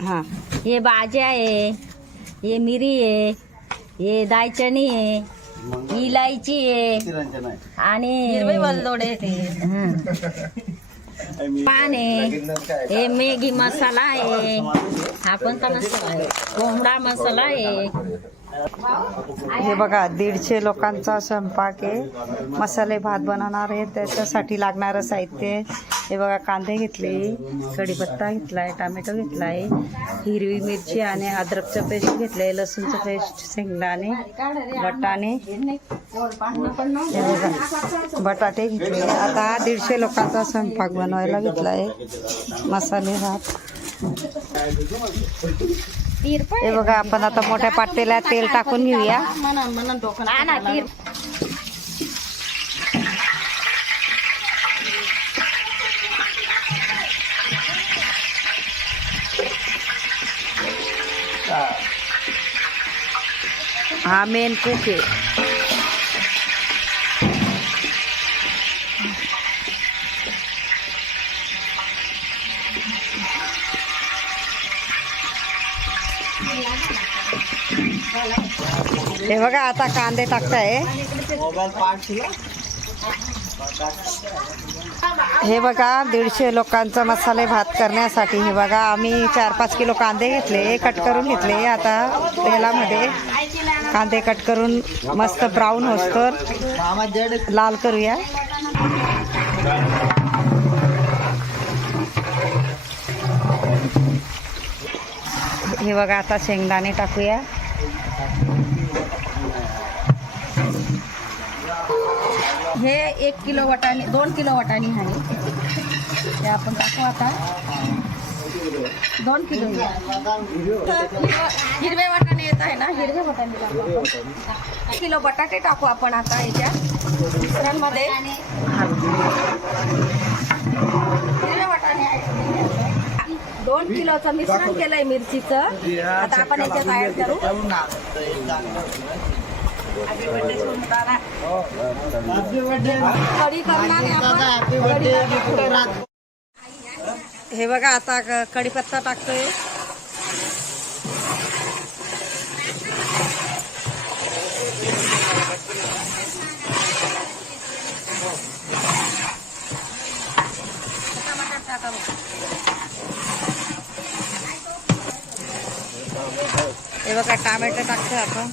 हाँ, ये बाजा है, ये मिरी है, ये दालचिनी है, इलायची आहे आणि वेलदोडे पान आहे, हे मॅगी मसाला आहे, हा कोणता मसाला आहे, कोंबडा मसाला आहे. हे बघा 150 लोकांचा स्वयंपाक आहे. मसाले भात बनवणार आहे, त्याच्यासाठी लागणारं साहित्य हे बघा. कांदे घेतले, कढीपत्ता घेतलाय, टोमॅटो घेतलाय, हिरवी मिरची आणि अद्रकचं पेस्ट घेतलंय, लसूणचं पेस्ट, शेंगदाणे, वाटाणे, हे बघा बटाटे घेतले. आता 150 लोकांचा स्वयंपाक बनवायला घेतलाय. मसाले भात हे बघा. आपण आता मोठ्या पातेल्यात तेल टाकून घेऊया. हा मेन कुक आहे. हे बघा आता कांदे टाकताय. हे बघा 150 लोकांचा मसाले भात करण्यासाठी हे बघा आम्ही 4-5 किलो कांदे घेतले, कट करून घेतले. आता तेलामध्ये कांदे कट करून मस्त ब्राऊन होसतर लाल करूया. हे बघा आता शेंगदाणे टाकूया. हे 1 किलो वाटाणे, 2 किलो वाटाणे आहे, ते आपण टाकू आता. 2 किलो हिरवे वाटाणे येत आहे ना, हिरवे वाटाणे टाकू आपण. 1 किलो बटाटे टाकू आपण आता याच्या मिश्रणमध्ये. हिरवे वाटाणे 2 किलोचं मिश्रण केलंय मिरचीचं. आता आपण याच्यात ऍड करू. हे बघा आता कढीपत्ता टाकतोय. हे बघा टोमॅटो टाकतोय आपण.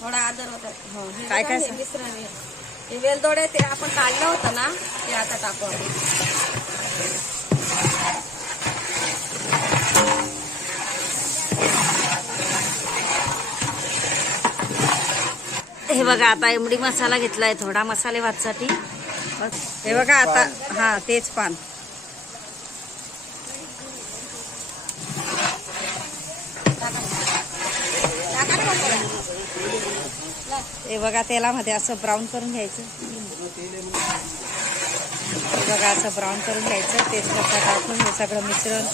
थोडा आदर होता. काय काय मिश्रण आहे, हे वेलदोडे ते आपण काढलं होतं ना, ते आता टाकू आपण. हे बघा आता इमडी मसाला घेतलाय थोडा मसाले भातसाठी. हे बघा आता हा तेच पान. हे बघा तेलामध्ये असं ब्राऊन करून घ्यायचं. हे बघा असं ब्राऊन करून घ्यायचं. तेजपत्ता टाकून हे सगळं मिश्रण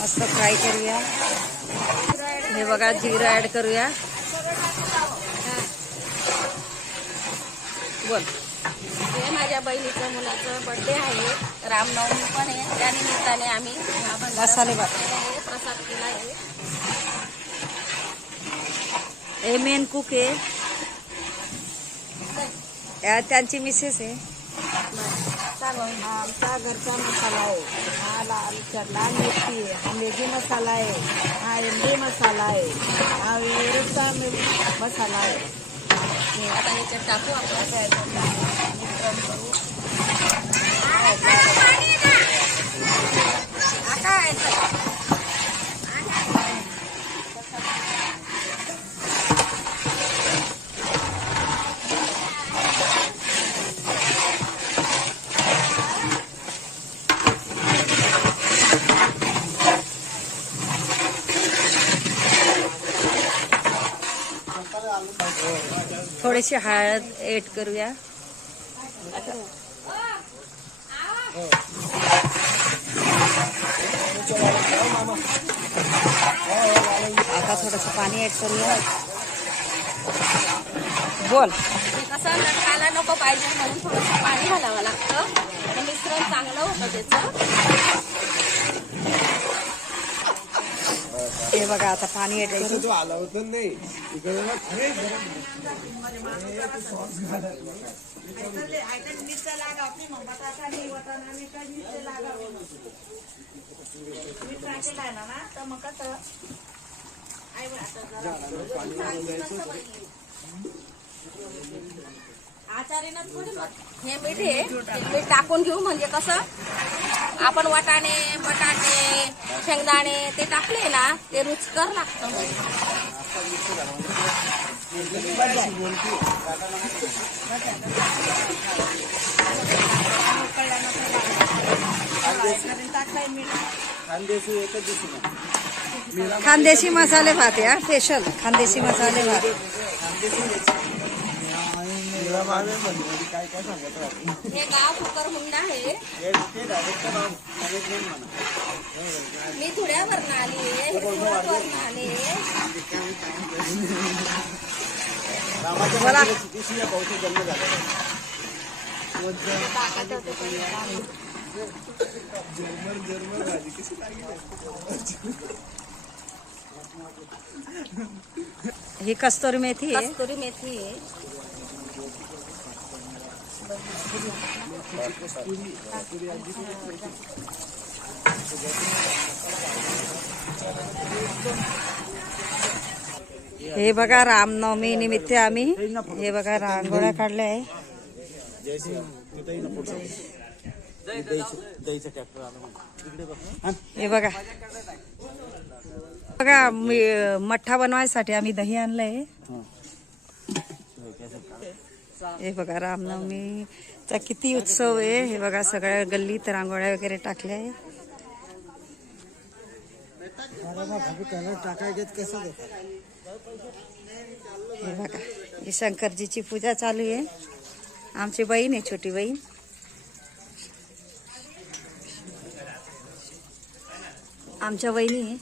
मस्त फ्राय करूया. हे बघा जिरं ऍड करूया. बोल. हे माझ्या बहिणीचं मुलाचं बर्थडे आहे, रामनवमी पण आहे, त्या निमित्ताने आम्ही मसाले भात प्रसाद केला आहे. हे मेन कुक आहे, त्यांची मिसेस आहे. आमचा घरचा मसाला आहे, हा लाल मिरची आहे, हा मॅगी मसाला आहे, हा इमली मसाला आहे, हा वेरचा मसाला आहे. आता याच्यात टाकू आपण. थोडे थोडीशी हळद ऍड करूया. आता थोडंसं पाणी ऍड करूया. बोल. कसं लटकायला नको पाहिजे म्हणून थोडंसं पाणी घालावं लागतं. मिश्रण चांगलं होतं त्याचं. हे बघा आता पाणी ऍड करू. आचार्यानं थोडी हे मीठ आहे ते मीठ टाकून घेऊ म्हणजे कसं आपण वाटाणे बटाटे शेंगदाणे ते टाकले ना ते रुचकर लागतं. खानदेशी मसाले भात या स्पेशल खानदेशी मसाले भात. हे गाव कुकरमुंडा आहे. मी धुळ्यावरनं आली आहे. हे सुरतवरनं आले. बोला. ही कस्तुरी मेथी आहे. कस्तुरी मेथी आहे. हे बघा रामनवमी निमित्त आम्ही हे बघा रांगोळ्या काढल्या आहे. हे बघा बघा मठ्ठा बनवायसाठी आम्ही दही आणलंय. हे बघा रामनवमीचा किती उत्सव आहे. हे बघा सगळ्या गल्लीत रांगोळ्या वगैरे टाकल्या आहे. हे बघा ही शंकरजीची पूजा चालू आहे. आमची बहीण आहे छोटी बहीण. आमच्या बहिणी आहे.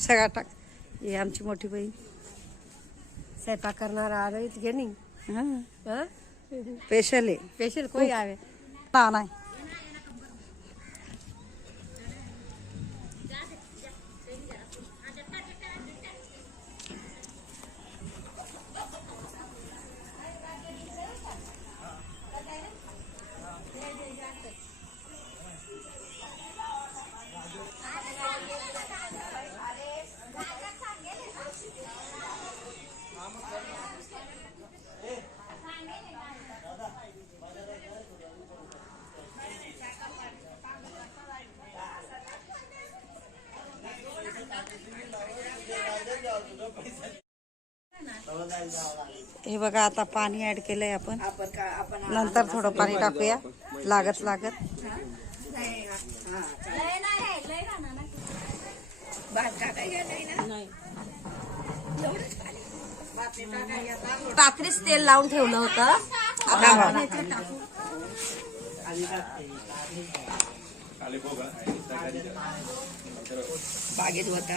सगळा टाक. ही आमची मोठी बहीण स्वयंपाक करणार आलोय घे नाही. स्पेशल आहे. स्पेशल कोई आवे ना नाही. हे बघा आता पाणी ऍड केलंय आपण. आपण नंतर थोडं पाणी टाकूया लागत लागत. रात्रीच तेल लावून ठेवलं होतं. आता आपण याच्यात टाकू. बागेत होता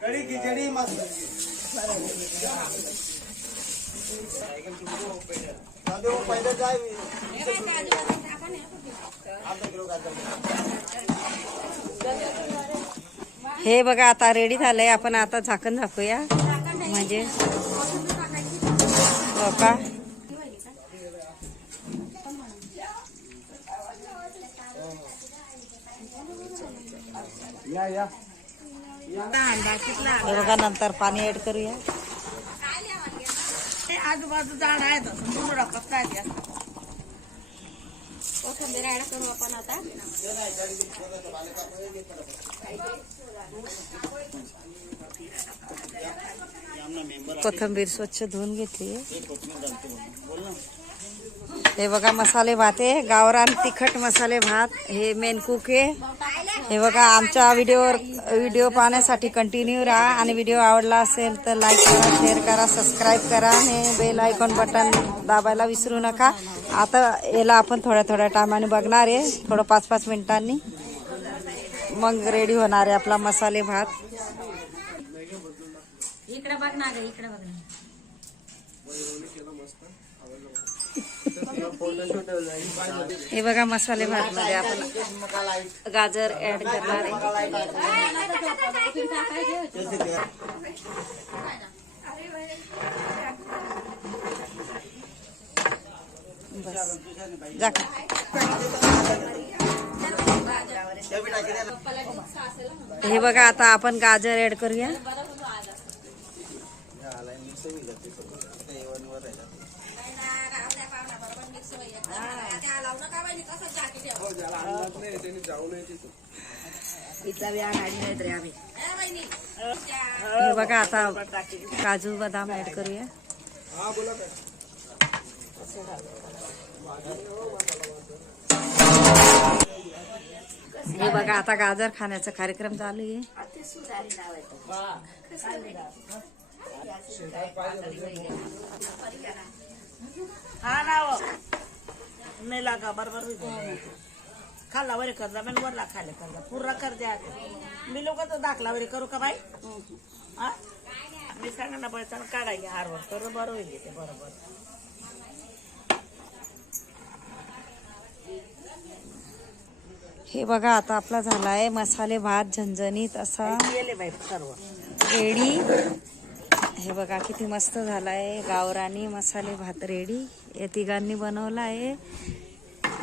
कड़ी खिचड़ी मस्त वो पहले जाए हे बघा आता रेडी झालंय. आपण आता झाकण झाकूया म्हणजे हो का. हे बघा नंतर पाणी ऍड करूया. आजूबाजू झाड आहेत पत्ता आहे. कोथिंबीर ऍड करू आपण आता. कोथिंबीर स्वच्छ धुवून घेतली. हे बघा मसाले भात आहे. गावरान तिखट मसाले भात हे मेन कुक आहे. हे बघा आमच्या व्हिडिओ पाहण्यासाठी कंटिन्यू राहा आणि व्हिडिओ आवडला असेल तर लाईक करा, शेअर करा, सबस्क्राईब करा आणि बेल आयकॉन बटन दाबायला विसरू नका. आता याला आपण थोड्या टायमाने बघणार आहे, थोडं 5-5 मिनिटांनी मग रेडी होणार आहे आपला मसाले भात. इकडे बघ ना ग, इकडे बघ ना. हे बघा मसाले भात मध्ये आपण गाजर ऍड करणार आहे. बस झाकण. हे बघा आता आपण गाजर ऍड करूया. हे बघा आता काजू बदाम ऍड करूया. हे बघा आता गाजर खाण्याचा कार्यक्रम चालू आहे. हा ना नाही लागा बरोबर खाल्ला वरे कर्जा पण वरला खाले कर्जा पुरा कर द्या. मी लोक तर दाखला वरे करू का बाई. हा मी सांगा ना बाई चाल काढायला हारवर तर बरं होईल ते बरोबर. हे बघा आता आपला झालाय मसाले भात झणझणीत असा रेडी. हे बघा किती मस्त झालाय. गावरानी मसाले भात रेडी. या तिघांनी बनवला आहे.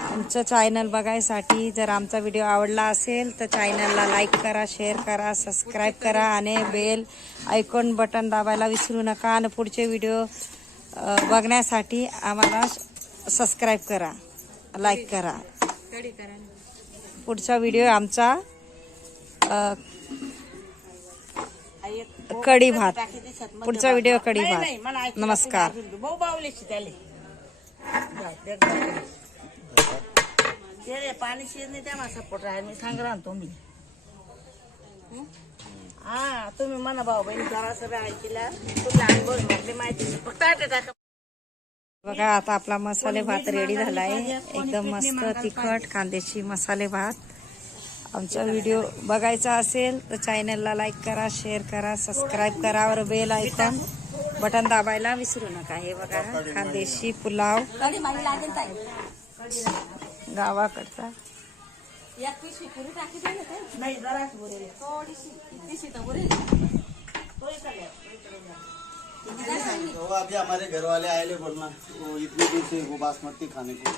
आमचं चॅनल बघायसाठी जर आमचा व्हिडिओ आवडला असेल तर चॅनलला लाईक करा, शेअर करा, सबस्क्राईब करा आणि बेल आयकॉन बटन दाबायला विसरू नका. आणि पुढचे व्हिडिओ बघण्यासाठी आम्हाला सबस्क्राईब करा, लाईक करा. पुढचा व्हिडिओ आमचा कढी भात. पुढचा व्हिडिओ कढी भात. नमस्कार. पाणी शिरणे त्या माझा सपोर्ट आहे. मी सांग राहतो मी. हा तुम्ही म्हणा भाऊ बहिणी जरा सगळं ऐकल्या तुम्ही अनुभव म्हटले माहिती फक्त टाका. बघा आता आपला मसाले भात रेडी झाला आहे. एकदम मस्त तिखट कांद्याची मसाले भात. आमचा व्हिडिओ बघायचा असेल तर चॅनलला लाईक करा, शेअर करा, सबस्क्राईब करा और बेल आयकॉन बटन दाबायला विसरू नका. हे बघा खानदेशी पुलाव गावाकडचा. नाही जराच बोरेल तो अभी हमारे घर वाले आए ले बोलना वो इतने दिन से वो बासमती खाने को